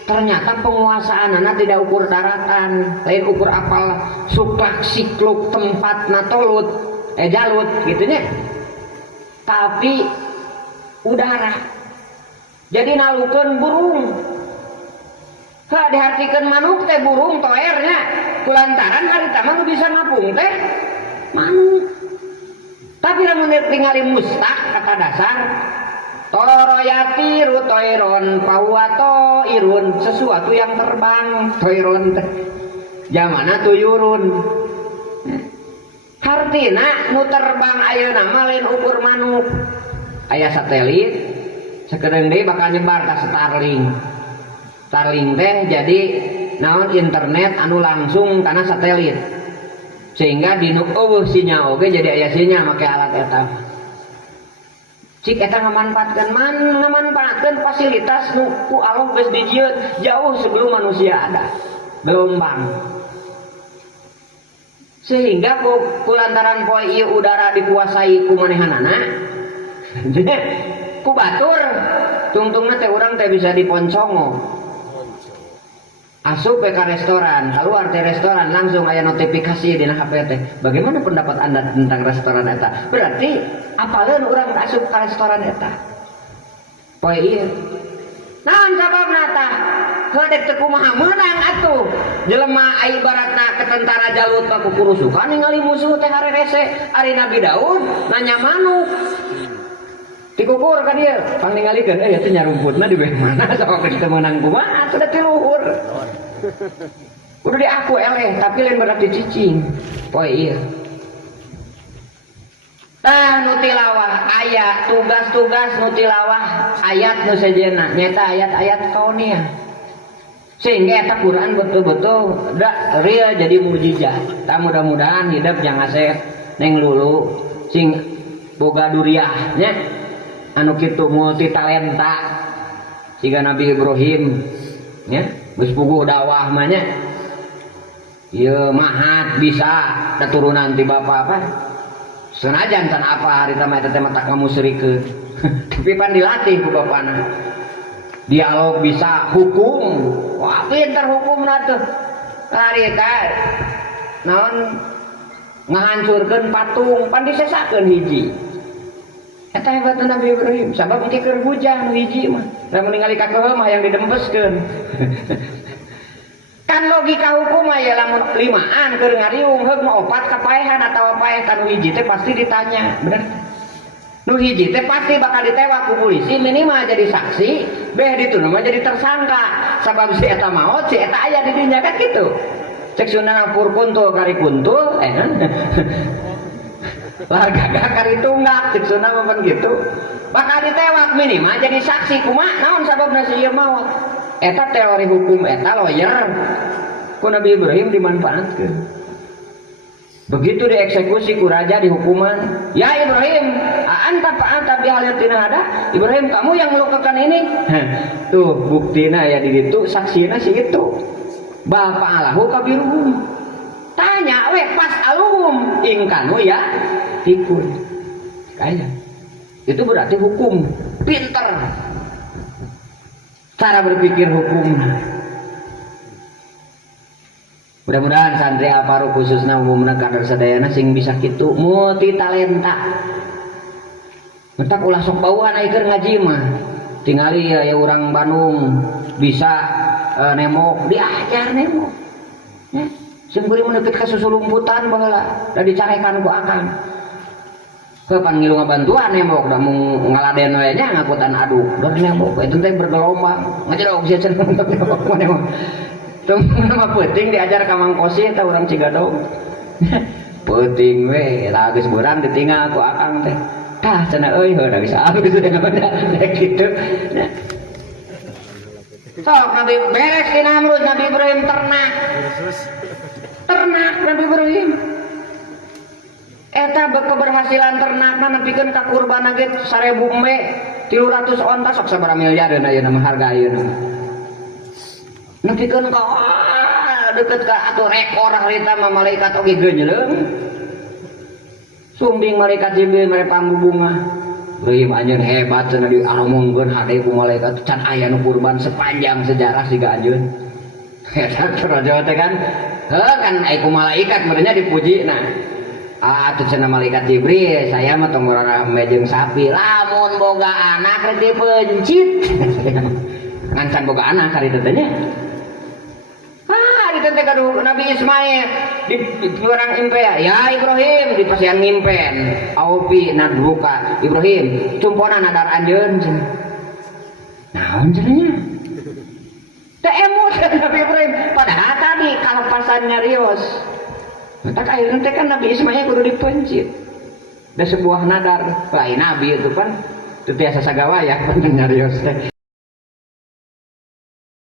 Ternyata penguasaanana tidak ukur daratan, lain ukur apal suklak sikluk tempat tolut jalut gitunya. Tapi udara. Jadi nalukeun burung. Hah dihartikeun manuk teh burung toernya. Kulantaran harita mah bisa ngapung teh manuk. Tapi lamun ningali mustaq kata dasar toroyati rutoiron pawato irun, sesuatu yang terbang. Toiron teh jamana tuyurun. Hartina nu terbang ayeuna mah lain ukur manuk. Aya satelit sakedeung deui bakal nyebar ka Starlink. Starlink teh jadi naon internet anu langsung kana satelit. Sehingga dinu eueuh sinyal oge jadi aya sinyal make alat eta. Cik eta ngamanfaatkeun fasilitas nu ku Allah geus dijieun jauh sebelum manusia ada. Gelombang. Sehingga ku lantaran poe ieu udara dikuasai ku manehanana. Ku batur tungtungna teh urang teh bisa diponcongo. Asup ke restoran, keluar dari restoran langsung aya notifikasi di HP teh. Bagaimana pendapat Anda tentang restoran eta? Berarti apaleun urang asup ke restoran eta. Poe ieu. Naon sababna tah? Heudeuk teu kumaha meunang atuh. Jelema ibaratna ke tentara Jalut mah kukurusukan ningali musuh teh harerese. Ari Nabi Daud nanya manuk. Dikukur ka dieu, pang ningalikeun aya teh nyarumputna di beh mana sok teu meunang kumaha atuh da ti luhur. Kudu diaku eleh, tapi lain berat dicicing. Poe ieu. Tah nu tilawah ayat, tugas-tugas nu tilawah ayat nu sejenna nyaeta ayat-ayat kauniyah. sehingga eta Quran betul-betul real jadi mujizat. Tak mudah-mudahan hidup jangan ngasih neng lulu sing boga duriah nya anu kitu multi talenta siga Nabi Ibrahim nya geus puguh dakwah mah nya ieu mahat bisa keturunan ti bapa apa senajan tan apa harita mah eta teh mah tak ngamusyrikeun tapi pan dilatih ku bapana dialog bisa hukum wah pinter hukumna tuh harita naon ngahancurkeun patung pan disesakeun hiji eta hebatna Nabi Ibrahim sabab engke keur hujang hiji mah lamun ningali ka keueum mah yang didempeskeun kan logika hukum mah ya lamun limaan keur ngariung heug mah opat kapaehan atawa paeh kan hiji teh pasti ditanya bener nu hiji teh pasti bakal ditewak ku polisi minimal jadi saksi beh dituna mah jadi tersangka sabab si eta maot si eta aya di dinya kan kitu cek sunana pur kuntul kari kuntul lah gagah kari tunggak cek sunana mah gitu bakal ditewak minimal jadi saksi kumaha naon sababna si ieu maot eta teori hukum eta lawyer ku Nabi Ibrahim dimanfaatkeun begitu dieksekusi ku raja di hukuman ya Ibrahim anta fa'alta bihalatina hada Ibrahim kamu yang melakukan ini tuh buktina ya di ditu saksina si itu bapak alahu kabiruhum tanya we pas alum ingkanu ya ikut kaya itu berarti hukum pinter cara berpikir hukum. Mudah-mudahan santri Alfaru khususna umumna kader sadayana sing bisa kitu multi talenta. Mentak ulah sok bauan aya keur ngaji mah. Tingali ya urang Bandung bisa nemo diajar nemo. Ya, sing kuring meneupit ka susulumputan baheula da dicarekan ku akang. Kapan ngilu ngabantuan nembok da mung ngaladen we nya ngakutan aduk dan nembok itu teh bergelombang ngajedog sia cenah nembok nembok tong nama peuting diajar ka Mang Kosi eta urang Cigadog peuting we tah geus beurang ditinggal ku akang teh tah cenah euy heuh da geus alus kitu sok Nabi beres di Namrud Nabi Ibrahim ternak Nabi Ibrahim eta keberhasilan ternakna nepikeun ka kurban ge 1000 umbe 300 onta sok sabaraha miliareun ayeuna mah harga ayeuna nepikeun ka deukeut ka atuh rekor harita mah malaikat oge geunyeuleuh sumbing malaikat Jibril mere pambubunga Ibrahim anjeun hebat cenah diaromongkeun hade ku malaikat can aya nu kurban sepanjang sejarah siga anjeun eta raja teh kan heuh kan aya ku malaikat merenya dipuji nah atuh cenah malaikat Jibril saya mah tong morana mejeng sapi lamun boga anak rek dipencit ngan boga anak hari teh nya hari teh kadu Nabi Ismail di orang impe ya Ibrahim di pasian ngimpen aupi nadruka Ibrahim cumpona nadar anjeun cenah naon cenah nya teh emosi Nabi Ibrahim padahal tadi kalepasannya rios tak akhirnya kan Nabi Ismail kudu dipencit. Ada sebuah nadar lain Nabi itu kan itu biasa sagawaya nyarios teh.